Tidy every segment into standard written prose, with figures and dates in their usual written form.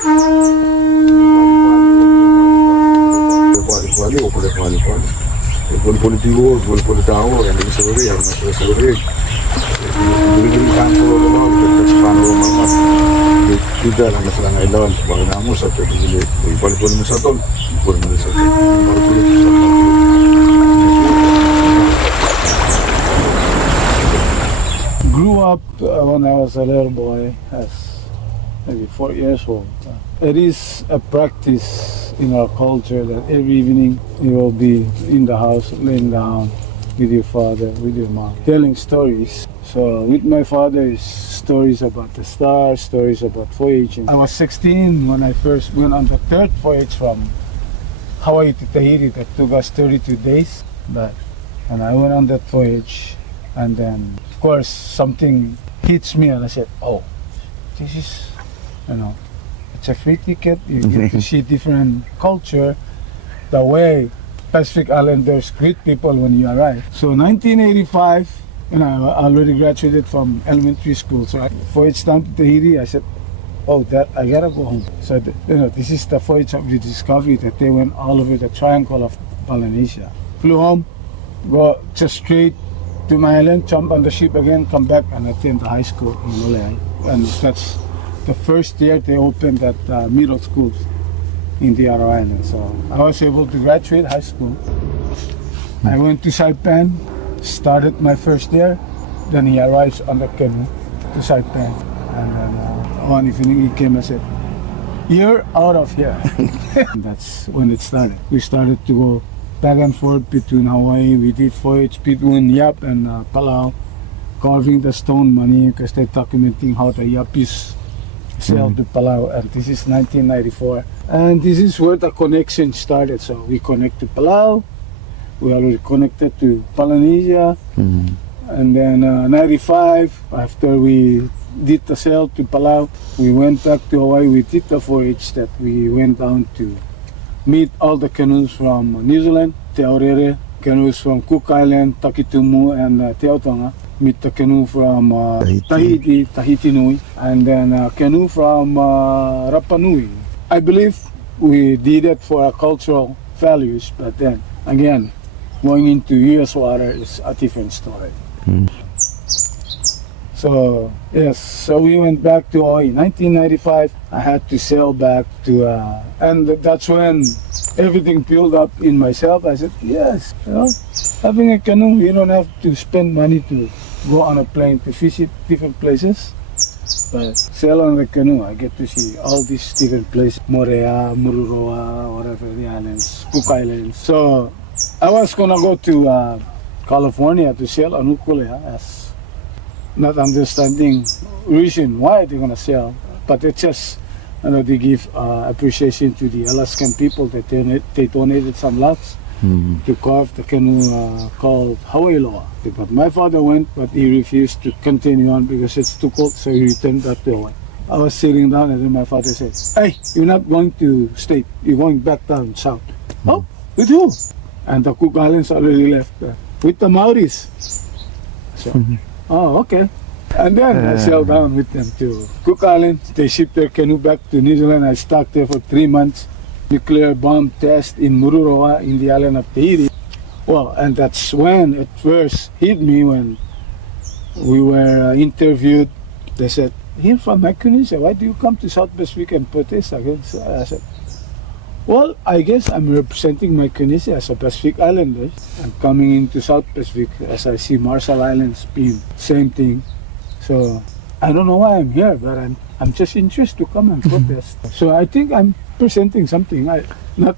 Politiko, tao, yang di sore, yang masuk sore, beri kanto lawan, kita sekarang malam, kita lang nasalang ilawan, sebagai namu satu dili, poli satu, poli satu, Grew up when I was a little boy, as maybe 4 years old. It is a practice in our culture that every evening you will be in the house laying down with your father, with your mom, telling stories. So with my father is stories about the stars, stories about voyaging. I was 16 when I first went on the third voyage from Hawaii to Tahiti that took us 32 days. And I went on that voyage, and then of course something hits me and I said, oh, this is, it's a free ticket. You get to see different culture, the way Pacific Islanders greet people when you arrive. So 1985, I already graduated from elementary school. So voyage down to Tahiti, I said, oh, I gotta go home. So this is the voyage of the discovery that they went all over the triangle of Polynesia. Flew home, go just straight to my island, jump on the ship again, come back and attend the high school in Malay. And that's the first year they opened that middle school in the other island. So I was able to graduate high school. I went to Saipan, started my first year. Then he arrives on the canoe to Saipan. And then one evening he came and said, "You're out of here." And that's when it started. We started to go back and forth between Hawaii. We did voyage between Yap and Palau, carving the stone money because they're documenting how the Yapis sailed to Palau. And this is 1994. And this is where the connection started. So we connected to Palau. We already connected to Polynesia. And then 95, after we did the sail to Palau, we went back to Hawaii. We did the voyage that we went down to meet all the canoes from New Zealand, Te Aurere, canoes from Cook Island, Takitumu, and Te Autonga. Meet the canoe from Tahiti Nui, and then a canoe from Rapa Nui. I believe we did it for our cultural values, but then again, going into US water is a different story. So yes, so we went back to Hawaii. 1995, I had to sail back to, and that's when everything built up in myself. I said, yes, having a canoe, you don't have to spend money to go on a plane to visit different places. But sail on the canoe, I get to see all these different places, Morea, Mururoa, whatever the islands, Cook Islands. So I was gonna go to California to sail on Ukulea, as not understanding reason why they're gonna sail, but it's just they give appreciation to the Alaskan people that they donated some lots to carve the canoe called Hawaii Loa. But my father went, but he refused to continue on because it's too cold, so he returned back to Hawaii. I was sitting down and then my father said, "Hey, you're not going to stay, you're going back down south." "Oh, with who?" And the Cook Islands already left with the Maoris. So, oh, okay. And then I sailed down with them to Cook Island. They shipped their canoe back to New Zealand. I stuck there for 3 months. Nuclear bomb test in Mururoa in the island of Tahiti. Well, and that's when it first hit me when we were interviewed. They said, "Here from Micronesia, why do you come to South Pacific and protest against?" I said, "Well, I guess I'm representing Micronesia as a Pacific Islander. I'm coming into South Pacific as I see Marshall Islands being same thing. So I don't know why I'm here, but I'm just interested to come and protest." So I think I'm presenting something. Not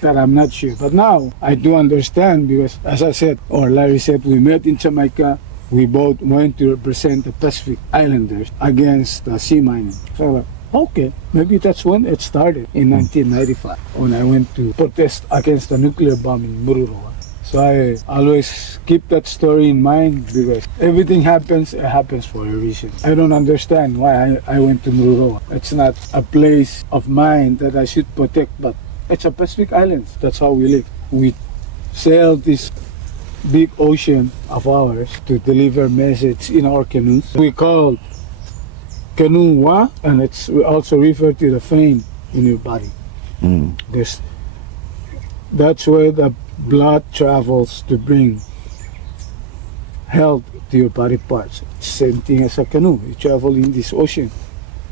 that I'm not sure, but now I do understand because, as I said, or Larry said, we met in Jamaica. We both went to represent the Pacific Islanders against the sea mining. So okay, maybe that's when it started in 1995 when I went to protest against the nuclear bomb in Mururoa. So I always keep that story in mind because everything happens, it happens for a reason. I don't understand why I went to Mururoa. It's not a place of mine that I should protect, but it's a Pacific Islands. That's how we live. We sail this big ocean of ours to deliver message in our canoes. We called canoe wa, and it's also referred to the vein in your body. That's where the blood travels to bring health to your body parts. Same thing as a canoe. You travel in this ocean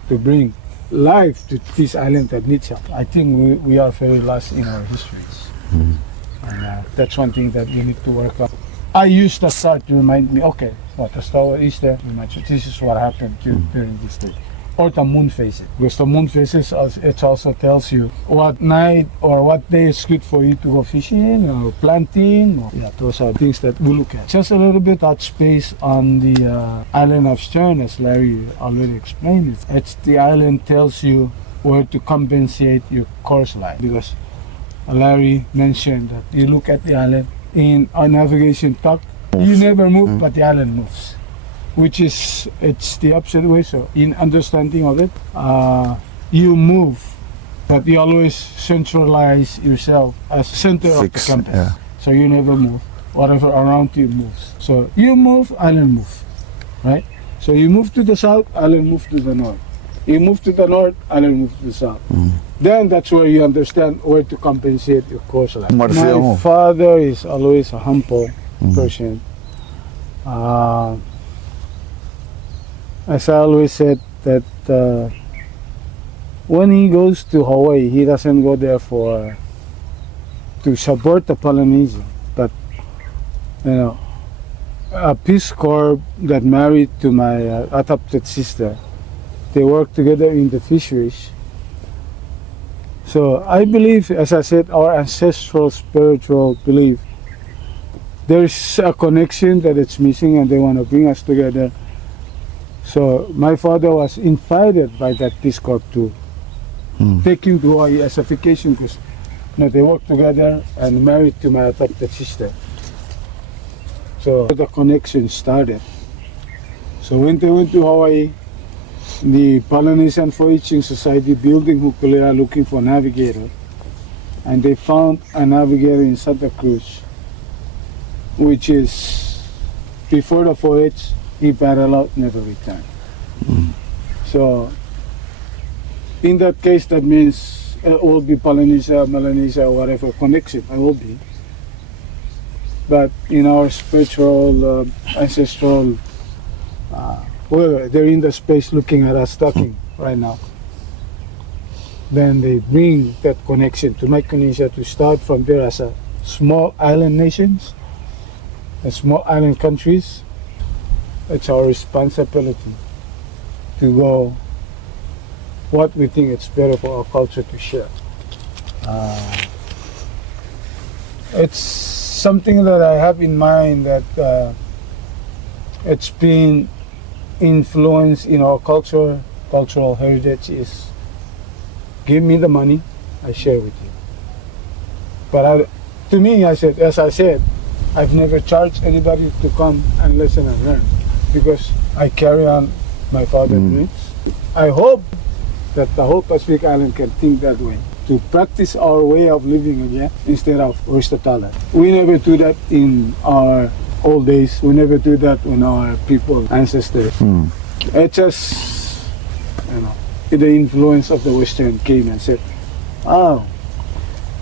to bring life to this island that needs help. I think we are very lost in our histories. And that's one thing that we need to work on. I used to start to remind me, okay, so the star is there, this is what happened during this day. Or the moon phases. Because the moon phases, it also tells you what night or what day is good for you to go fishing or planting. Those are things that we look at. Just a little bit touch base on the island of Stern, as Larry already explained it. It's the island tells you where to compensate your course line. Because Larry mentioned that you look at the island in our navigation talk, you never move, but the island moves. Which is, it's the opposite way. So in understanding of it, you move, but you always centralize yourself as center of the compass. Yeah. So you never move. Whatever around you moves. So you move, island move, right? So you move to the south, island move to the north. You move to the north, island move to the south. Then that's where you understand where to compensate your course line. My father is always a humble person. As I always said, that when he goes to Hawaii, he doesn't go there to support the Polynesian, but a Peace Corps that married to my adopted sister. They work together in the fisheries. So I believe, as I said, our ancestral spiritual belief, there's a connection that it's missing, and they want to bring us together. So my father was invited by that Peace Corps to take him to Hawaii as a vacation, because they work together and married to my adopted sister. So the connection started. So when they went to Hawaii, the Polynesian Voyaging Society building Hukulea looking for a navigator, and they found a navigator in Santa Cruz, which is before the voyage. He paddled out, never returned. So in that case, that means it will be Polynesia, Melanesia, whatever connection it will be. But in our spiritual, ancestral, they're in the space looking at us talking right now. Then they bring that connection to Micronesia to start from there as a small island nations, and small island countries. It's our responsibility to go what we think it's better for our culture to share. It's something that I have in mind that it's been influenced in our culture, cultural heritage is give me the money, I share with you. But to me, as I said, I've never charged anybody to come and listen and learn, because I carry on my father's dreams. I hope that the whole Pacific Island can think that way, to practice our way of living again instead of Aristotle. We never do that in our old days. We never do that when our people, ancestors. It just, the influence of the Western came and said, oh,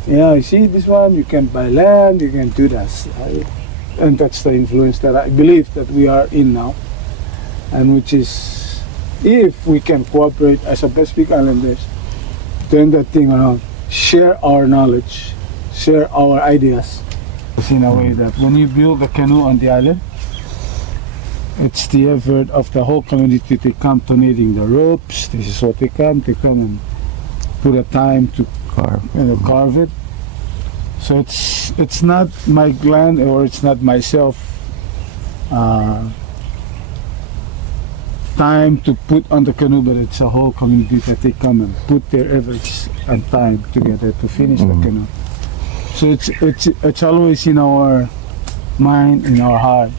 you see this one, you can buy land, you can do that. And that's the influence that I believe that we are in now, and which is, if we can cooperate as a Pacific Islanders, turn that thing around, share our knowledge, share our ideas. It's in a way that when you build a canoe on the island, it's the effort of the whole community to come donating the ropes. This is what they come and put a time to carve it. So it's not my gland, or it's not myself time to put on the canoe, but it's a whole community that they come and put their efforts and time together to finish the canoe. So it's always in our mind, in our heart,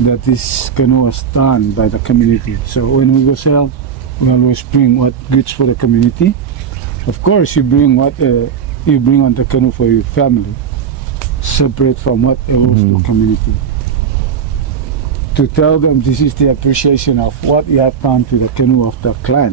that this canoe was done by the community. So when we go sell, we always bring what goods for the community. Of course, you bring what you bring on the canoe for your family, separate from what belongs to the community. to tell them this is the appreciation of what you have done to the canoe of the clan.